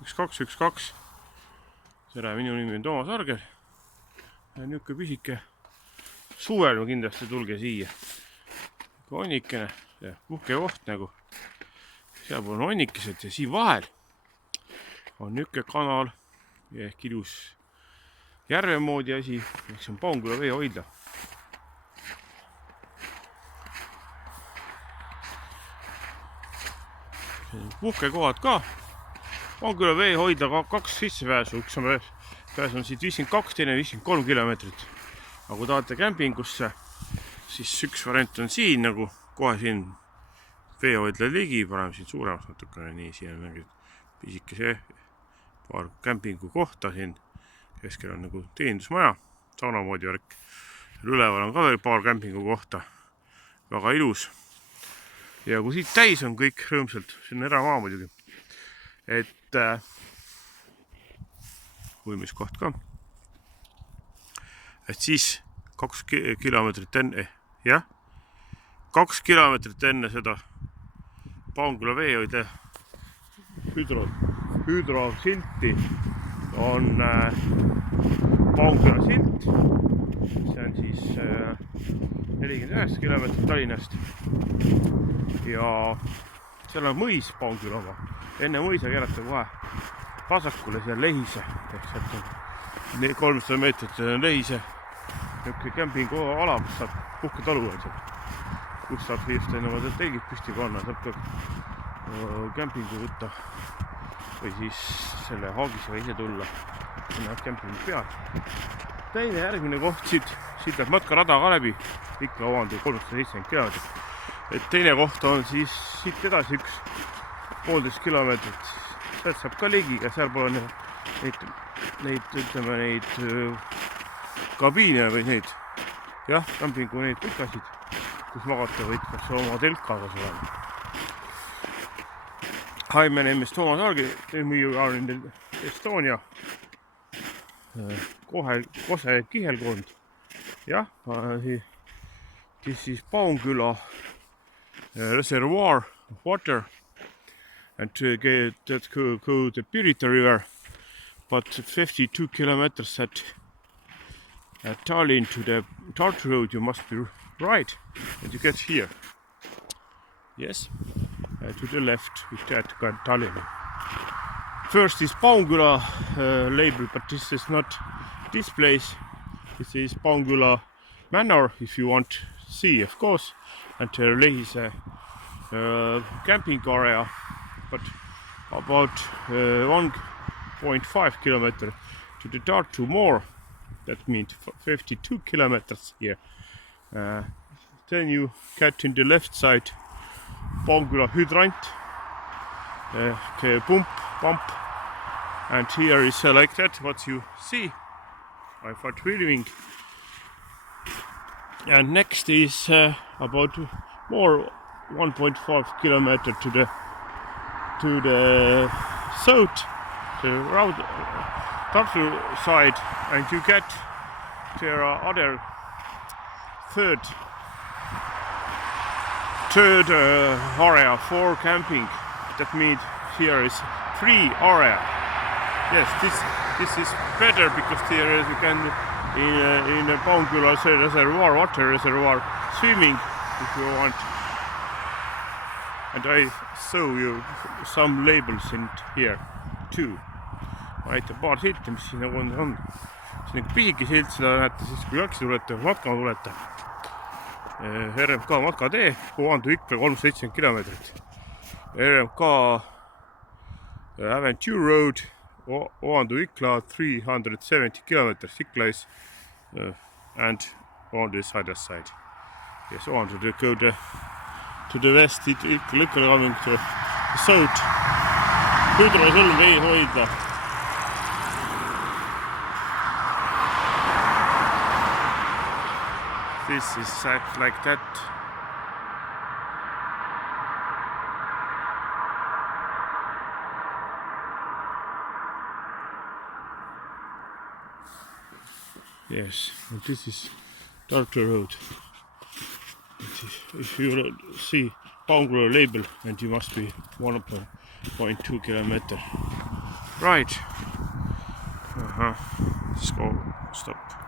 1212. tere, minu nimi on Toomas Arger. Niisugune pisike suvel kindlasti tulge siia. Onnikene ja puhke koht nagu. Sealpool on onnikesed ja siin vahel on niisugune kanal ja ehk ilus järve moodi asi, mis on Paunküla veehoidla. Puhkekohad ka. Paunküla veehoidla 2 sissepääsu, üks pääs on siit 52, teine 53 kilomeetrit. Aga kui tahate kämpingusse, siis üks variant on siin nagu kohe siin veehoidla ligi, paneme siin suuremaks natukene, nii siin on mingi pisikese paar kämpingu kohta siin. Keskel on nagu teenindusmaja, sauna moodi värk. Üleval on ka veel paar kämpingu kohta, väga ilus. Ja kui siit täis on kõik rõõmsalt, see on eramaa muidugi, et uimiskoht ka, et siis 2 kilomeetrit enne, 2 kilomeetrit enne seda Paunküla veehoidla hüdrosilti on Paunküla silt, see on siis 49 kilomeetrit Tallinnast ja seal on mõis Paunküla oma. Enne mõisa keerata kohe vasakule seal Lehise, ehk sealt on 300 meetrit Lehise niisugune kämpingu ala, kus saab puhketalu on seal, kus saab just enne telgid püsti panna, saab ka kämpingu võtta või siis selle haagisega ise tulla, näeb kämpingu peal. Teine järgmine koht siit läheb matkarada ka läbi, ikka Oandu 370 kilomeetrit. Et teine koht on siis siit edasi 1,5 kilomeetrit, sealt saab ka ligi ja seal pole neid kabiine või neid, kämpingu neid pikasid, kus magata võid kas oma telkaga seal. Hi, my name is Toomas Arger, we are in the Estonia Kose kihelkond. This is Paunküla reservoir of water and to go the Pirita river, but 52 kilometers at Tallinn to the Tartu road you must be right and you get here. Yes, to the left with that Tallinn. First is Paunküla label, but this is not this place. This is Paunküla Manor, if you want to see, of course, and Lehise camping area, but about 1.5 kilometers to the Tartu more. That means 52 kilometers here. Then you get in the left side Paunküla hydrant, pump, and here is like that what you see. I thought filming. And next is about more 1.5 kilometers to the south, the road Tartu side, and you get there are other third area for camping. That means here is 3 area. Yes, this is better because there you can in a Paunküla reservoir, water reservoir, swimming if you want. And I show you some labels in here too. Ma näitan paar silti, mis siin on. See on pisike silt, seda näete siis kui jaksi tulete, matkama tulete. RMK matkatee, Oandu Ikla 370 kilomeetrit. RMK Aventure Road, Oandu Ikla 370 kilometers. Ikla is and on this other side. Yes, Oandu to go to the west, Ikla coming to the south. Hüdrosilm veehoidla. This is like that. Yes, and this is Tartu road. If you see Paunküla label, and you must be 1.2 kilometers Right. Let's go stop.